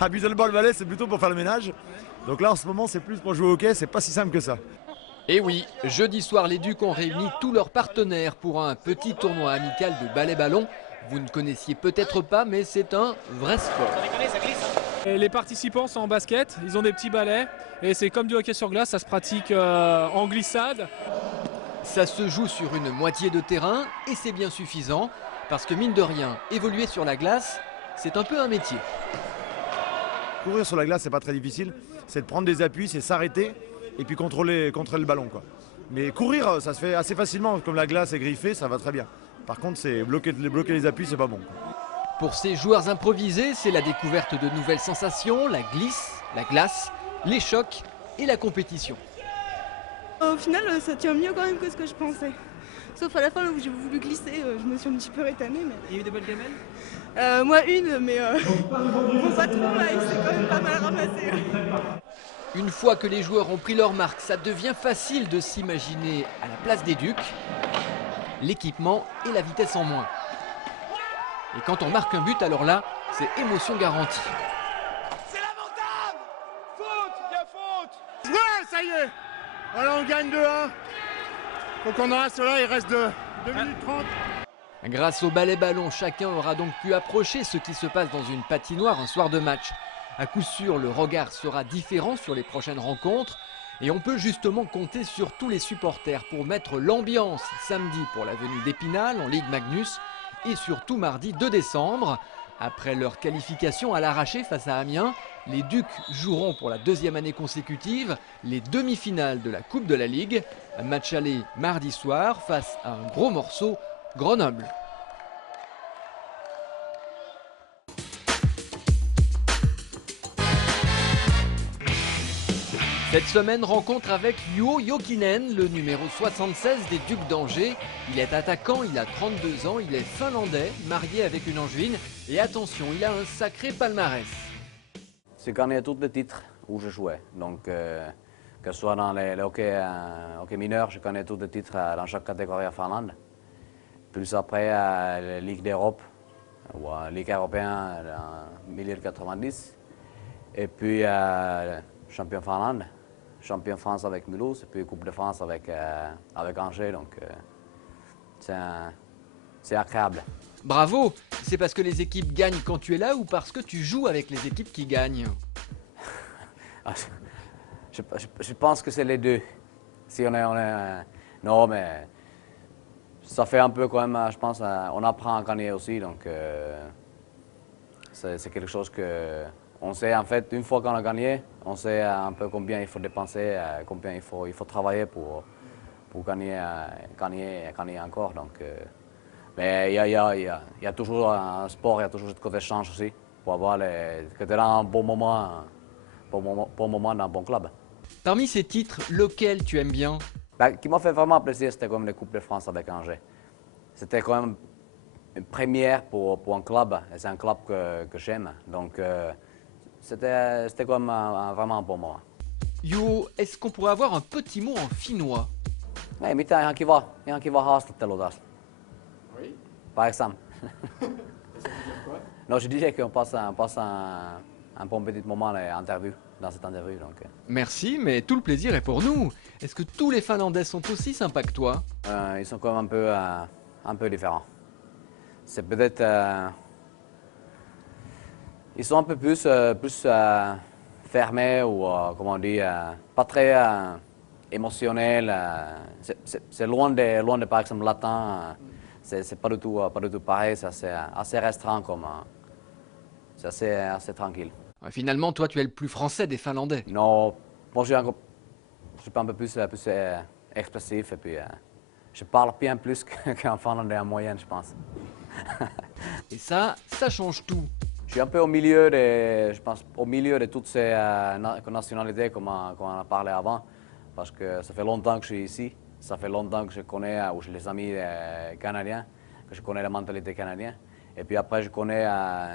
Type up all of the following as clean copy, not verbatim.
Abuser le ball balai, c'est plutôt pour faire le ménage. Donc là, en ce moment, c'est plus pour jouer au hockey, c'est pas si simple que ça. Et oui, jeudi soir, les Ducs ont réuni tous leurs partenaires pour un petit tournoi amical de balai-ballon. Vous ne connaissiez peut-être pas, mais c'est un vrai sport. Et les participants sont en basket, ils ont des petits balais et c'est comme du hockey sur glace, ça se pratique en glissade. Ça se joue sur une moitié de terrain et c'est bien suffisant parce que mine de rien, évoluer sur la glace, c'est un peu un métier. Courir sur la glace, c'est pas très difficile. C'est de prendre des appuis, c'est s'arrêter et puis contrôler le ballon, quoi. Mais courir, ça se fait assez facilement. Comme la glace est griffée, ça va très bien. Par contre, c'est bloquer les appuis, c'est pas bon, quoi. Pour ces joueurs improvisés, c'est la découverte de nouvelles sensations, la glisse, la glace, les chocs et la compétition. Au final, ça tient mieux quand même que ce que je pensais. Sauf à la fin où j'ai voulu glisser, je me suis un petit peu rétamée. Mais... Il y a eu des belles gamelles? Moi une, mais mon patron là, il s'est quand même pas mal ramassé. Une fois que les joueurs ont pris leur marque, ça devient facile de s'imaginer à la place des Ducs, l'équipement et la vitesse en moins. Et quand on marque un but, alors là, c'est émotion garantie. C'est lamentable! Faute! Il y a faute! Ouais, ça y est! Voilà, on gagne 2-1. Faut qu'on en reste là, il reste 2 minutes 30. Grâce au balai-ballon, chacun aura donc pu approcher ce qui se passe dans une patinoire un soir de match. À coup sûr, le regard sera différent sur les prochaines rencontres et on peut justement compter sur tous les supporters pour mettre l'ambiance samedi pour la venue d'Épinal en Ligue Magnus et surtout mardi 2 décembre. Après leur qualification à l'arraché face à Amiens, les Ducs joueront pour la deuxième année consécutive les demi-finales de la Coupe de la Ligue. Un match aller mardi soir face à un gros morceau, Grenoble. Cette semaine, rencontre avec Juho Jokinen, le numéro 76 des Ducs d'Angers. Il est attaquant, il a 32 ans, il est finlandais, marié avec une angevine. Et attention, il a un sacré palmarès. J'ai gagné tous les titres où je jouais. Donc, que ce soit dans le hockey mineur, j'ai gagné tous les titres dans chaque catégorie en Finlande. Plus après, la Ligue d'Europe, ou Ligue européenne en milieu de 90. Et puis, champion Finlande. Champion France avec Mulhouse, et puis Coupe de France avec Angers, donc c'est agréable. Bravo! C'est parce que les équipes gagnent quand tu es là ou parce que tu joues avec les équipes qui gagnent? Je pense que c'est les deux. Si non, mais ça fait un peu quand même, je pense, on apprend à gagner aussi, donc c'est quelque chose que... On sait en fait, une fois qu'on a gagné, on sait un peu combien il faut dépenser, combien il faut travailler pour gagner encore. Donc, mais il y a toujours un sport, il y a toujours ce côté chance aussi, pour avoir que tu es dans un bon moment, dans un bon club. Parmi ces titres, lequel tu aimes bien? Qui m'a fait vraiment plaisir, c'était comme les Coupes de France avec Angers. C'était quand même une première pour un club, et c'est un club que j'aime. Donc, c'était quand même vraiment un bon moment. Juho, est-ce qu'on pourrait avoir un petit mot en finnois? Ei mitään, ihan kiva haastattelu taas. Oui. Par exemple. Non, je disais qu'on passe un bon petit moment dans cette interview. Donc. Merci, mais tout le plaisir est pour nous. Est-ce que tous les Finlandais sont aussi sympas que toi? Ils sont quand même un peu différents. C'est peut-être... ils sont un peu plus fermés ou, comment on dit, pas très émotionnels. C'est loin de, par exemple, latin. C'est pas du tout pareil. C'est assez restreint c'est assez tranquille. Finalement, toi, tu es le plus français des Finlandais. Non, moi je suis un peu plus expressif et puis je parle bien plus qu'un Finlandais en moyenne, je pense. Et ça change tout. Je suis un peu au milieu de toutes ces nationalités comme on a parlé avant, parce que ça fait longtemps que je suis ici, ça fait longtemps que je connais ou j'ai les amis canadiens, que je connais la mentalité canadienne. Et puis après, je connais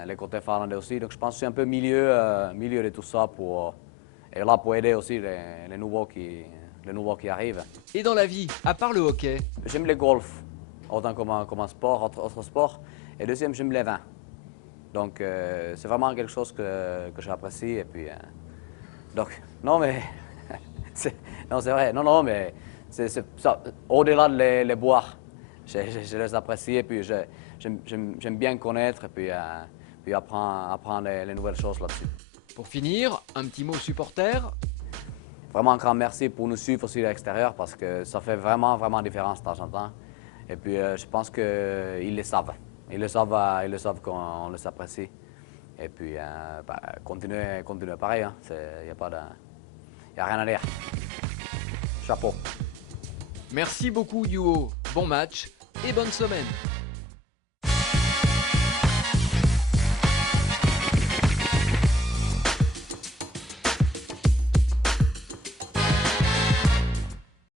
les côtés finlandais aussi, donc je pense que je suis un peu milieu de tout ça pour aider aussi les nouveaux qui arrivent. Et dans la vie, à part le hockey? J'aime le golf, autant comme un sport, autre sport. Et deuxième, j'aime les vins. Donc c'est vraiment quelque chose que j'apprécie. Et puis, donc, non mais, c'est vrai, non, mais au-delà de les boire, je les apprécie et puis j'aime bien connaître et puis apprendre les nouvelles choses là-dessus. Pour finir, un petit mot aux supporters. Vraiment un grand merci pour nous suivre aussi à l'extérieur parce que ça fait vraiment différence de temps en temps. Et puis je pense qu'ils le savent. Ils le savent qu'on les apprécie. Et puis continuez pareil. Il n'y a rien à dire. Chapeau. Merci beaucoup Juho, bon match et bonne semaine.